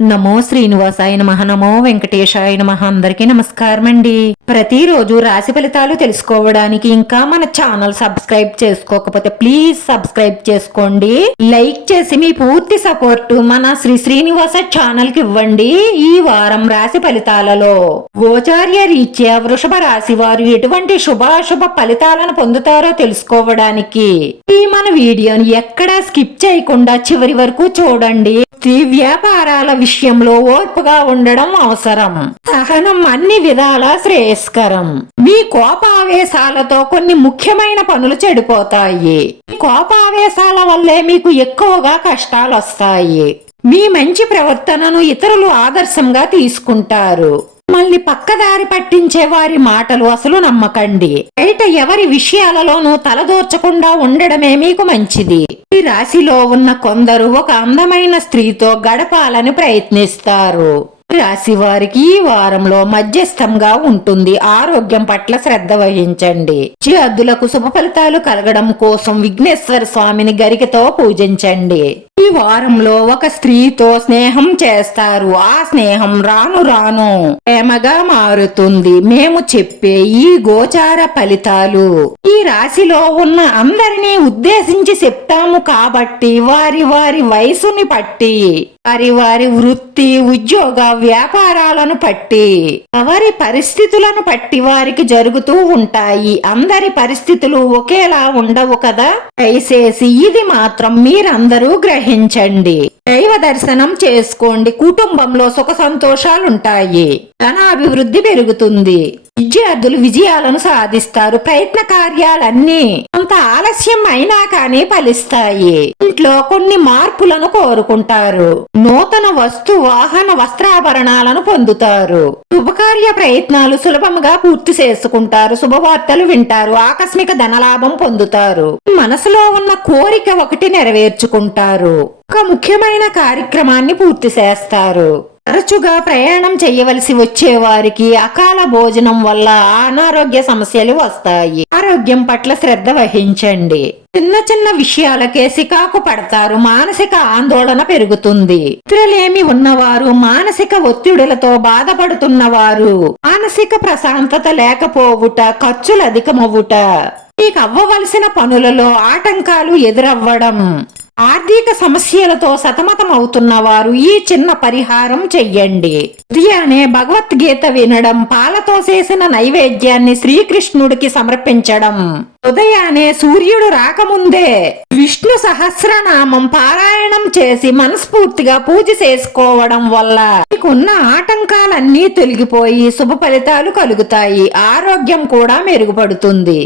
నమో శ్రీనివాసాయ నమః. నమో వెంకటేశాయ నమః. అందరికీ నమస్కారం అండి. ప్రతిరోజు రాశి ఫలితాలు తెలుసుకోవడానికి ఇంకా మన ఛానల్ సబ్స్క్రైబ్ చేసుకోకపోతే ప్లీజ్ సబ్స్క్రైబ్ చేసుకోండి. లైక్ చేసి మీ పూర్తి సపోర్ట్ మన శ్రీనివాస ఛానల్ కి ఇవ్వండి. ఈ వారం రాశి ఫలితాలలో గోచార్య రీత్యా వృషభ రాశి వారు ఎటువంటి శుభాశుభ ఫలితాలను పొందుతారో తెలుసుకోవడానికి ఈ మన వీడియోని ఎక్కడా స్కిప్ చేయకుండా చివరి వరకు చూడండి. వ్యాపారాల విషయంలో ఓర్పుగా ఉండడం అవసరం. సహనం అన్ని విధాల శ్రేయస్కరం. మీ కోపావేశాలతో కొన్ని ముఖ్యమైన పనులు చెడిపోతాయి. కోపావేశాల వల్లే మీకు ఎక్కువగా కష్టాలు వస్తాయి. మీ మంచి ప్రవర్తనను ఇతరులు ఆదర్శంగా తీసుకుంటారు. మళ్ళీ పక్కదారి పట్టించే వారి మాటలు అసలు నమ్మకండి. బయట ఎవరి విషయాలలోనూ తలదూర్చకుండా ఉండడమే మీకు మంచిది. ఈ రాశిలో ఉన్న కొందరు ఒక అందమైన స్త్రీతో గడపాలని ప్రయత్నిస్తారు. రాశి వారికి ఈ వారంలో మధ్యస్థంగా ఉంటుంది. ఆరోగ్యం పట్ల శ్రద్ధ వహించండి. విద్యార్థులకు శుభ ఫలితాలు కలగడం కోసం విఘ్నేశ్వర స్వామిని గరికతో పూజించండి. ఈ వారంలో ఒక స్త్రీతో స్నేహం చేస్తారు. ఆ స్నేహం రాను రాను ప్రేమగా మారుతుంది. మేము చెప్పే ఈ గోచార ఫలితాలు ఈ రాశిలో ఉన్న అందరినీ ఉద్దేశించి చెప్తాము కాబట్టి వారి వారి వయసుని బట్టి వారి వృత్తి ఉద్యోగ వ్యాపారాలను బట్టి వారి పరిస్థితులను బట్టి వారికి జరుగుతూ ఉంటాయి. అందరి పరిస్థితులు ఒకేలా ఉండవు కదా. దయచేసి ఇది మాత్రం మీరందరూ గ్రహించండి. దైవ దర్శనం చేసుకోండి. కుటుంబంలో సుఖ సంతోషాలుంటాయి. ధన అభివృద్ధి పెరుగుతుంది. విద్యార్థులు విజయాలను సాధిస్తారు. ప్రయత్న కార్యాలన్నీ కొంత ఆలస్యం అయినా కానీ ఫలిస్తాయి. ఇంట్లో కొన్ని మార్పులను కోరుకుంటారు. నూతన వస్తు వాహన వస్త్రాభరణాలను పొందుతారు. శుభకార్య ప్రయత్నాలు సులభంగా పూర్తి చేసుకుంటారు. శుభవార్తలు వింటారు. ఆకస్మిక ధనలాభం పొందుతారు. మనసులో ఉన్న కోరిక ఒకటి నెరవేర్చుకుంటారు. ఒక ముఖ్యమైన కార్యక్రమాన్ని పూర్తి చేస్తారు. తరచుగా ప్రయాణం చేయవలసి వచ్చే వారికి అకాల భోజనం వల్ల అనారోగ్య సమస్యలు వస్తాయి. ఆరోగ్యం పట్ల శ్రద్ధ వహించండి. చిన్న చిన్న విషయాలకే సికాకు పడతారు. మానసిక ఆందోళన పెరుగుతుంది. నిద్రలేమి ఉన్నవారు, మానసిక ఒత్తిడులతో బాధపడుతున్నవారు, మానసిక ప్రశాంతత లేకపోవుట, ఖర్చులు అధికమవుట, మీకు అవ్వవలసిన పనులలో ఆటంకాలు ఎదురవ్వడం, ఆర్థిక సమస్యలతో సతమతం అవుతున్న వారు ఈ చిన్న పరిహారం చెయ్యండి. ఉదయాన్నే భగవద్గీత వినడం, పాలతో చేసిన నైవేద్యాన్ని శ్రీకృష్ణుడికి సమర్పించడం, ఉదయాన్నే సూర్యుడు రాకముందే విష్ణు సహస్రనామం పారాయణం చేసి మనస్ఫూర్తిగా పూజ చేసుకోవడం వల్ల మీకున్న ఆటంకాలన్నీ తొలగిపోయి శుభ ఫలితాలు కలుగుతాయి. ఆరోగ్యం కూడా మెరుగుపడుతుంది.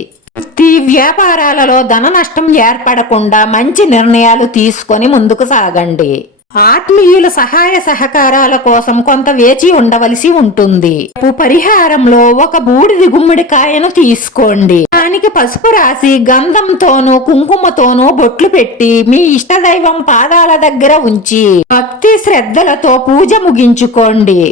వ్యాపారాలలో ధన నష్టం ఏర్పడకుండా మంచి నిర్ణయాలు తీసుకొని ముందుకు సాగండి. ఆత్మీయుల సహాయ సహకారాల కోసం కొంత వేచి ఉండవలసి ఉంటుంది. పరిహారంలో ఒక బూడిది గుమ్మడికాయను తీసుకోండి. దానికి పసుపు రాసి గంధంతోనూ కుంకుమతోనూ బొట్లు పెట్టి మీ ఇష్టదైవం పాదాల దగ్గర ఉంచి భక్తి శ్రద్ధలతో పూజ ముగించుకోండి.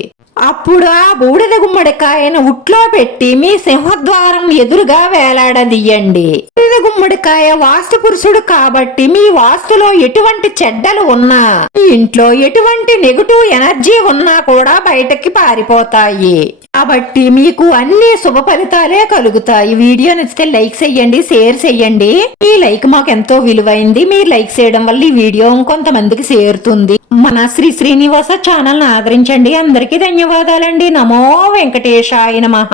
అప్పుడు ఆ బూడిద గుమ్మడికాయను ఉట్లో పెట్టి మీ సింహద్వారం ఎదురుగా వేలాడదీయండి. బూడిద గుమ్మడికాయ వాస్తు పురుషుడు కాబట్టి మీ వాస్తులో ఎటువంటి చెడ్డలు ఉన్నా, మీ ఇంట్లో ఎటువంటి నెగటివ్ ఎనర్జీ ఉన్నా కూడా బయటకి పారిపోతాయి. కాబట్టి మీకు అన్ని శుభ ఫలితాలే కలుగుతాయి. వీడియో నచ్చితే లైక్ చేయండి, షేర్ చేయండి. ఈ లైక్ మాకు ఎంతో విలువైంది. మీరు లైక్ చేయడం వల్ల ఈ వీడియో ఇంకొంతమందికి చేరుతుంది. మన శ్రీనివాస ఛానల్ ని ఆదరించండి. అందరికీ ధన్యవాదాలండి. నమో వెంకటేశాయ నమః.